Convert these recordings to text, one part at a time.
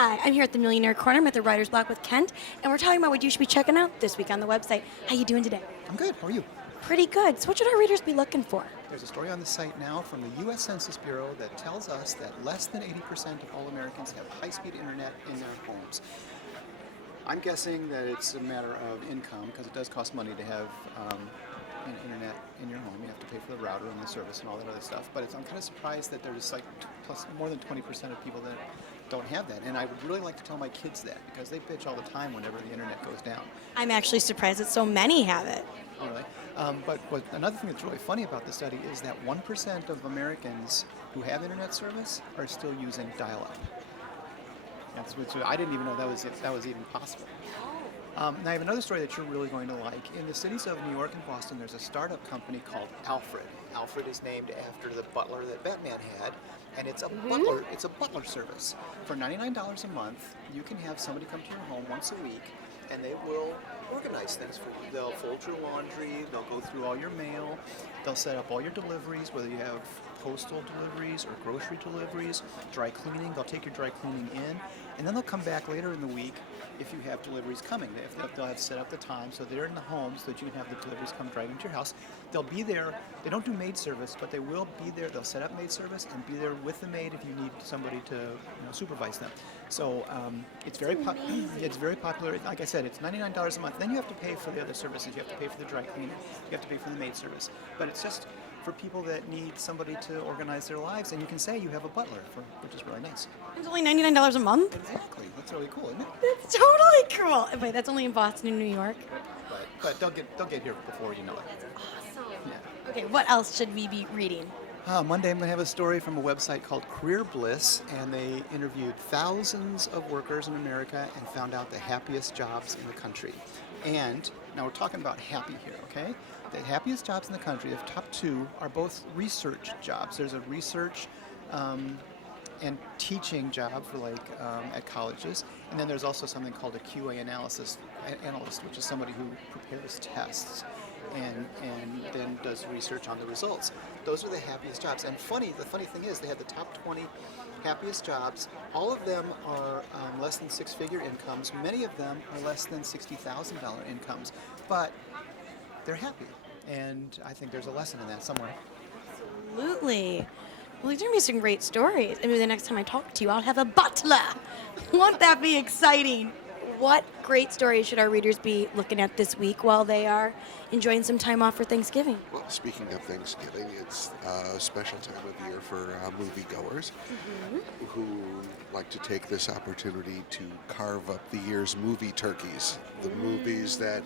Hi, I'm here at the Millionaire Corner. I'm at the Writer's Block with Kent, and we're talking about what you should be checking out this week on the website. How you doing today? I'm good. How are you? Pretty good. So what should our readers be looking for? There's a story on the site now from the U.S. Census Bureau that tells us that less than 80% of all Americans have high-speed internet in their homes. I'm guessing that it's a matter of income because it does cost money to have internet in your home. You have to pay for the router and the service and all that other stuff. But I'm kind of surprised that there's like plus more than 20% of people that don't have that. And I would really like to tell my kids that because they bitch all the time whenever the internet goes down. I'm actually surprised that so many have it. Oh, really? But another thing that's really funny about the study is that 1% of Americans who have internet service are still using dial-up. Which I didn't even know that was even possible. Now I have another story that you're really going to like. In the cities of New York and Boston, there's a startup company called Alfred. Alfred is named after the butler that Batman had, and it's a butler. It's a butler service. For $99 a month, you can have somebody come to your home once a week, and they will organize things for you. They'll fold your laundry. They'll go through all your mail. They'll set up all your deliveries, whether you have postal deliveries or grocery deliveries, dry cleaning. They'll take your dry cleaning in, and then they'll come back later in the week if you have deliveries coming. They'll have set up the time so they're in the home so that you can have the deliveries come driving to your house. They'll be there. They don't do maid service, but they will be there. They'll set up maid service and be there with the maid if you need somebody to supervise them. So it's very popular. Like I said, it's $99 a month. Then you have to pay for the other services. You have to pay for the dry cleaning. You have to pay for the maid service. But it's just for people that need somebody to organize their lives, and you can say you have a butler, which is really nice. It's only $99 a month? Exactly. That's really cool, isn't it? That's totally cool. Wait, that's only in Boston and New York? But they'll get here before you know it. That's awesome. Yeah. Okay, what else should we be reading? Monday, I'm going to have a story from a website called Career Bliss, and they interviewed thousands of workers in America and found out the happiest jobs in the country. And now we're talking about happy here, okay? The happiest jobs in the country, the top two, are both research jobs. There's a research and teaching job for at colleges, and then there's also something called a QA analyst, which is somebody who prepares tests and then does research on the results. Those are the happiest jobs. And the funny thing is, they had the top 20 happiest jobs. All of them are less than six-figure incomes. Many of them are less than $60,000 incomes, but they're happy. And I think there's a lesson in that somewhere. Absolutely. Well, these are going to be some great stories. Maybe the next time I talk to you, I'll have a butler. Won't that be exciting? What great stories should our readers be looking at this week while they are enjoying some time off for Thanksgiving? Well, speaking of Thanksgiving, it's a special time of year for moviegoers who like to take this opportunity to carve up the year's movie turkeys. The movies that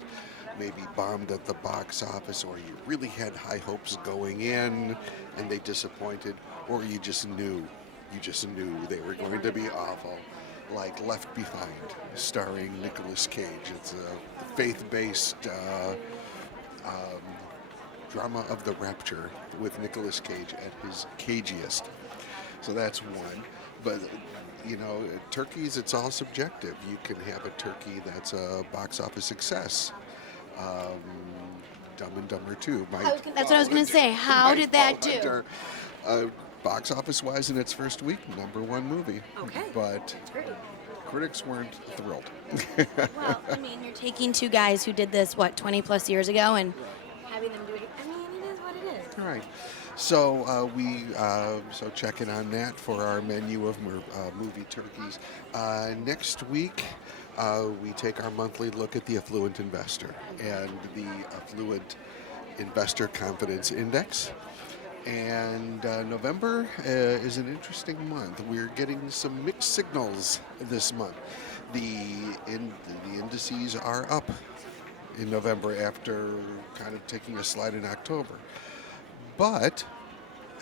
maybe bombed at the box office, or you really had high hopes going in and they disappointed, or you just knew they were going to be awful. Like Left Behind, starring Nicolas Cage. It's a faith-based drama of the rapture with Nicolas Cage at his cagiest. So that's one. But, turkeys, it's all subjective. You can have a turkey that's a box office success. Dumb and Dumber 2. That's what I was going to say. How did that do? Box office-wise, in its first week, #1 movie. Okay. But That's great. critics weren't thrilled. Well, you're taking two guys who did this, 20 plus years ago, and having them do it. It is what it is. All right. So so checking on that for our menu of movie turkeys. Next week, we take our monthly look at the affluent investor and the affluent investor confidence index. And November is an interesting month. We're getting some mixed signals this month. The indices are up in November after kind of taking a slide in October. But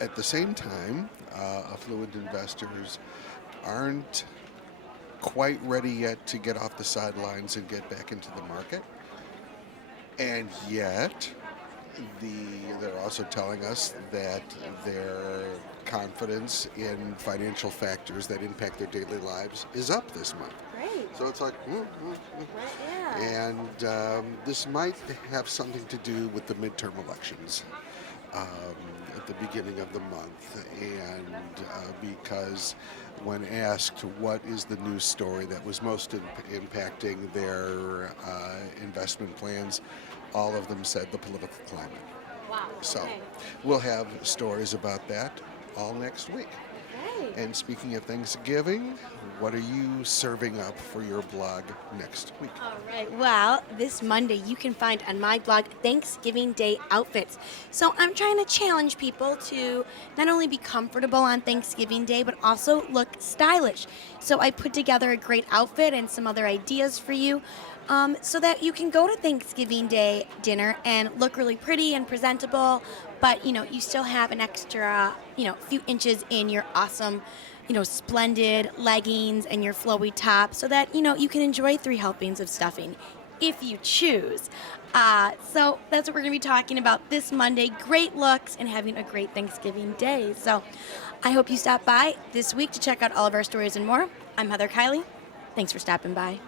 at the same time, affluent investors aren't quite ready yet to get off the sidelines and get back into the market. And yet, they're also telling us that their confidence in financial factors that impact their daily lives is up this month. Great. So it's like, Right, yeah. and this might have something to do with the midterm elections at the beginning of the month, and because when asked what is the news story that was most impacting their investment plans, all of them said the political climate. Wow. So Okay. we'll have stories about that all next week. Okay. And speaking of Thanksgiving, what are you serving up for your blog next week? All right. Well, this Monday you can find on my blog Thanksgiving Day outfits. So I'm trying to challenge people to not only be comfortable on Thanksgiving Day, but also look stylish. So I put together a great outfit and some other ideas for you. So that you can go to Thanksgiving Day dinner and look really pretty and presentable, but you still have an extra few inches in your awesome splendid leggings and your flowy top, so that you can enjoy 3 helpings of stuffing if you choose. So that's what we're going to be talking about this Monday. Great looks and having a great Thanksgiving Day. So I hope you stop by this week to check out all of our stories and more. I'm Heather Kiley. Thanks for stopping by.